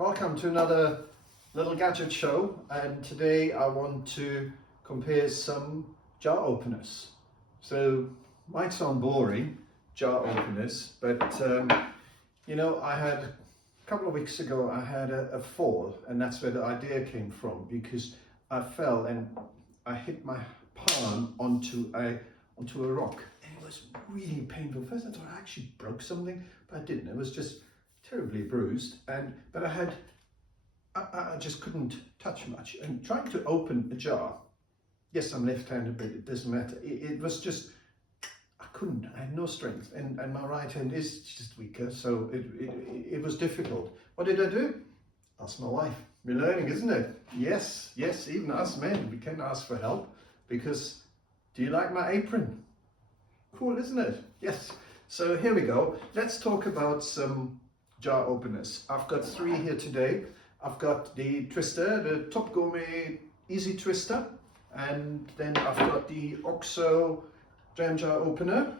welcome to another little gadget show, and today I want to compare some jar openers. So might sound boring, jar openers, but you know, I had a couple of weeks ago I had a fall, and that's where the idea came from, because I fell and I hit my palm onto a rock, and it was really painful. First I thought I actually broke something, but I didn't. It was just terribly bruised, but I just couldn't touch much. And trying to open a jar, yes, I'm left-handed, but it doesn't matter. It was just, I couldn't. I had no strength, and my right hand is just weaker, so it was difficult. What did I do? Ask my wife. We're learning, isn't it? Yes, even us men, we can ask for help, because do you like my apron? Cool, isn't it? Yes. So here we go. Let's talk about some jar openers. I've got three here today. I've got the Twister, the Top Gourmet Easy Twister, and then I've got the OXO jam jar opener.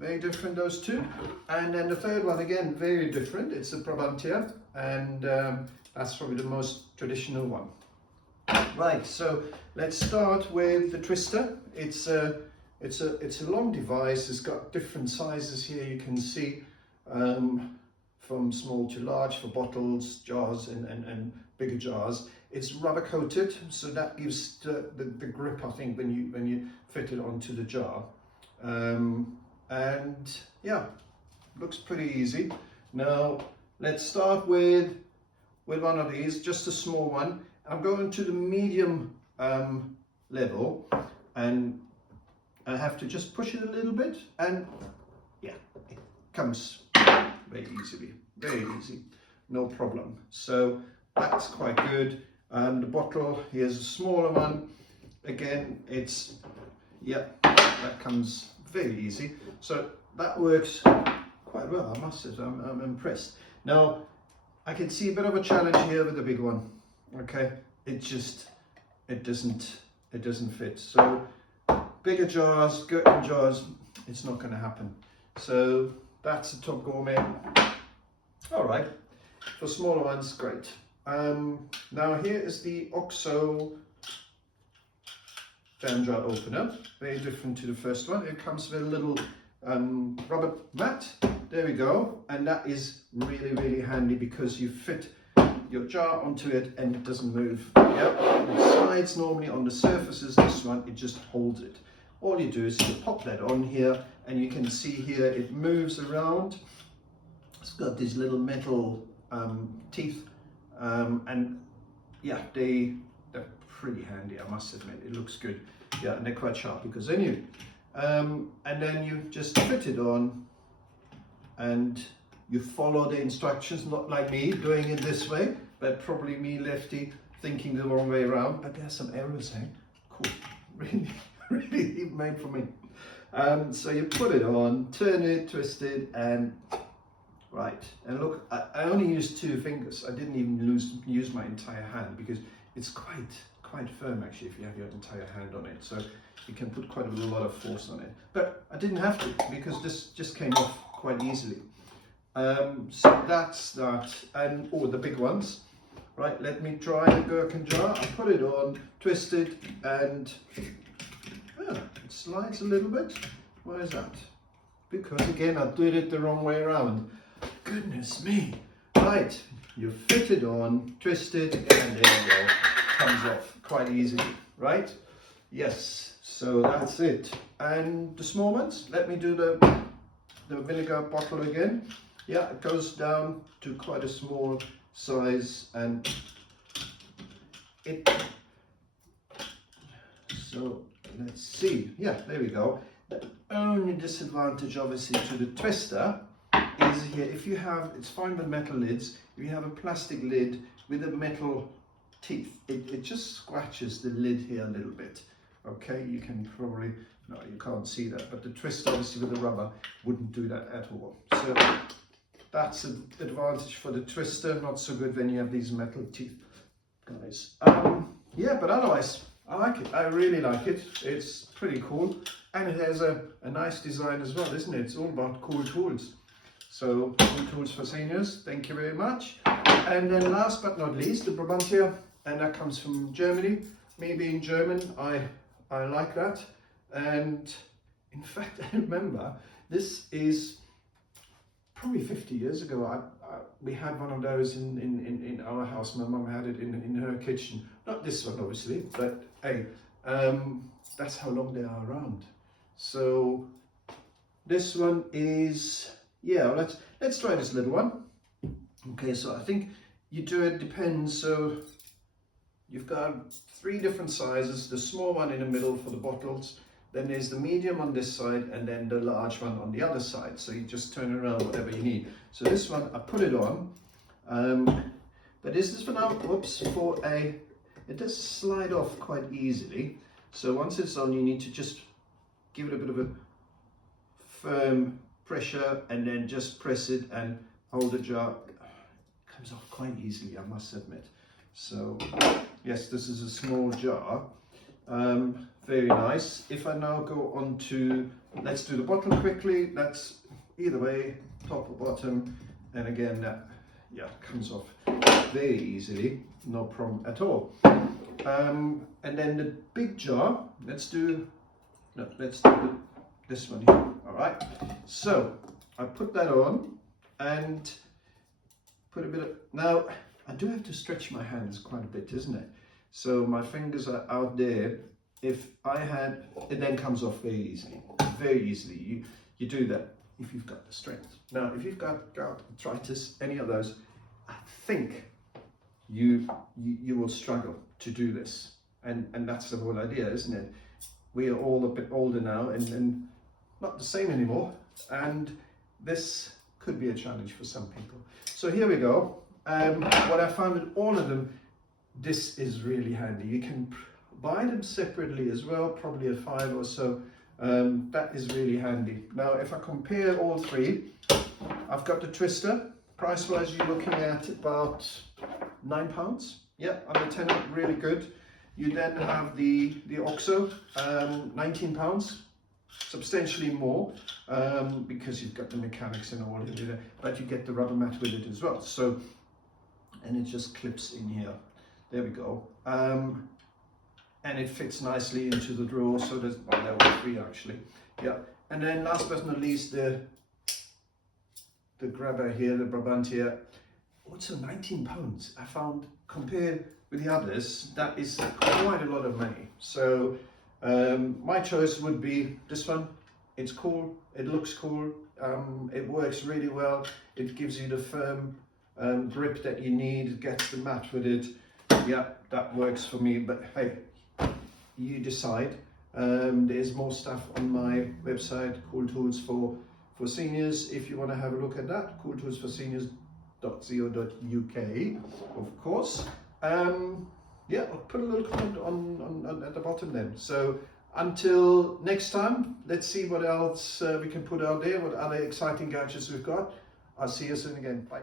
Very different, those two. And then the third one, again, very different. It's a Brabantia, and that's probably the most traditional one. Right, so let's start with the Twister. It's a long device. It's got different sizes here. You can see from small to large for bottles, jars, and bigger jars. It's rubber coated, so that gives the grip, I think, when you fit it onto the jar. And yeah, looks pretty easy. Now let's start with one of these, just a small one. I'm going to the medium level, and I have to just push it a little bit, and yeah, it comes very easy, no problem. So that's quite good. The bottle, here's a smaller one. Again, that comes very easy. So that works quite well, I must say. I'm impressed. Now, I can see a bit of a challenge here with the big one. Okay, it doesn't fit. So bigger jars, gherkin jars, it's not going to happen. So that's a Top Gourmet. All right, for smaller ones, great. Now here is the OXO jam jar opener. Very different to the first one. It comes with a little rubber mat. There we go, and that is really handy, because you fit your jar onto it and it doesn't move. Yep, it slides normally on the surfaces. This one, it just holds it. All you do is you pop that on here, and you can see here it moves around. It's got these little metal teeth, and yeah, they're pretty handy, I must admit. It looks good. Yeah, and they're quite sharp, because then and then you just fit it on, and you follow the instructions, not like me doing it this way, but probably me, lefty, thinking the wrong way around. But there's some errors, eh? Cool, really made for me. So you put it on, turn it, twist it, and right. And look, I only used 2 fingers. I didn't even use my entire hand, because it's quite firm actually if you have your entire hand on it. So you can put quite a lot of force on it. But I didn't have to, because this just came off quite easily. So that's that. And the big ones. Right, let me try the gherkin jar. I put it on, twist it, and it slides a little bit. Why is that? Because again, I did it the wrong way around. Goodness me. Right, you fit it on, twist it, and there you go. Comes off quite easily, right? Yes, so that's it. And the small ones, let me do the vinegar bottle again. Yeah, it goes down to quite a small size, and so let's see. Yeah, there we go. The only disadvantage, obviously, to the Twister is here. If you have, it's fine with metal lids. If you have a plastic lid with a metal teeth, it just scratches the lid here a little bit. Okay, you can probably, no, you can't see that, but the Twister, obviously with the rubber, wouldn't do that at all. So that's an advantage for the Twister. Not so good when you have these metal teeth, guys. Yeah, but otherwise, I like it. I really like it. It's pretty cool, and it has a nice design as well, isn't it? It's all about cool tools. So, cool tools for seniors. Thank you very much. And then last but not least, the Brabantia, and that comes from Germany. Me being German, I like that. And in fact, I remember this is probably 50 years ago. We had one of those in our house. My mum had it in her kitchen. Not this one, obviously, but hey, that's how long they are around. So this one is, yeah, let's try this little one. Okay, so I think you do it, depends. So you've got 3 different sizes, the small one in the middle for the bottles, then there's the medium on this side, and then the large one on the other side. So you just turn around whatever you need. So this one, I put it on, but this is for now, whoops, it does slide off quite easily. So once it's on, you need to just give it a bit of a firm pressure, and then just press it and hold the jar. It comes off quite easily, I must admit. So yes, this is a small jar. Very nice. If I now go on to, let's do the bottle quickly. That's either way, top or bottom. And again, that, yeah, comes off very easily, no problem at all. And then the big jar, let's do this one here. All right. So I put that on and put a bit of, now I do have to stretch my hands quite a bit, isn't it? So my fingers are out there. If I had, it then comes off very easily, very easily. You do that if you've got the strength. Now, if you've got gout, arthritis, any of those, I think you will struggle to do this. And that's the whole idea, isn't it? We are all a bit older now and not the same anymore. And this could be a challenge for some people. So here we go. What I found with all of them, this is really handy. You can buy them separately as well, probably at 5 or so. That is really handy. Now, if I compare all 3, I've got the Twister. Price-wise, you're looking at about £9. Yeah, under 10, really good. You then have the OXO, £19, substantially more, because you've got the mechanics and all of it, but you get the rubber mat with it as well. So, and it just clips in here. There we go. And it fits nicely into the drawer, so there's, well, there were 3 actually. Yeah, and then last but not least, the grabber here, the Brabantia, also £19. I found, compared with the others, that is quite a lot of money. So my choice would be this one. It's cool, it looks cool, it works really well, it gives you the firm grip that you need, it gets the mat with it. Yeah, that works for me, but hey, you decide. There's more stuff on my website, Cool Tools for Seniors, if you want to have a look at that, cooltoolsforseniors.co.uk, of course. Yeah, I'll put a little comment on at the bottom then. So until next time, let's see what else we can put out there, what other exciting gadgets we've got. I'll see you soon again. Bye.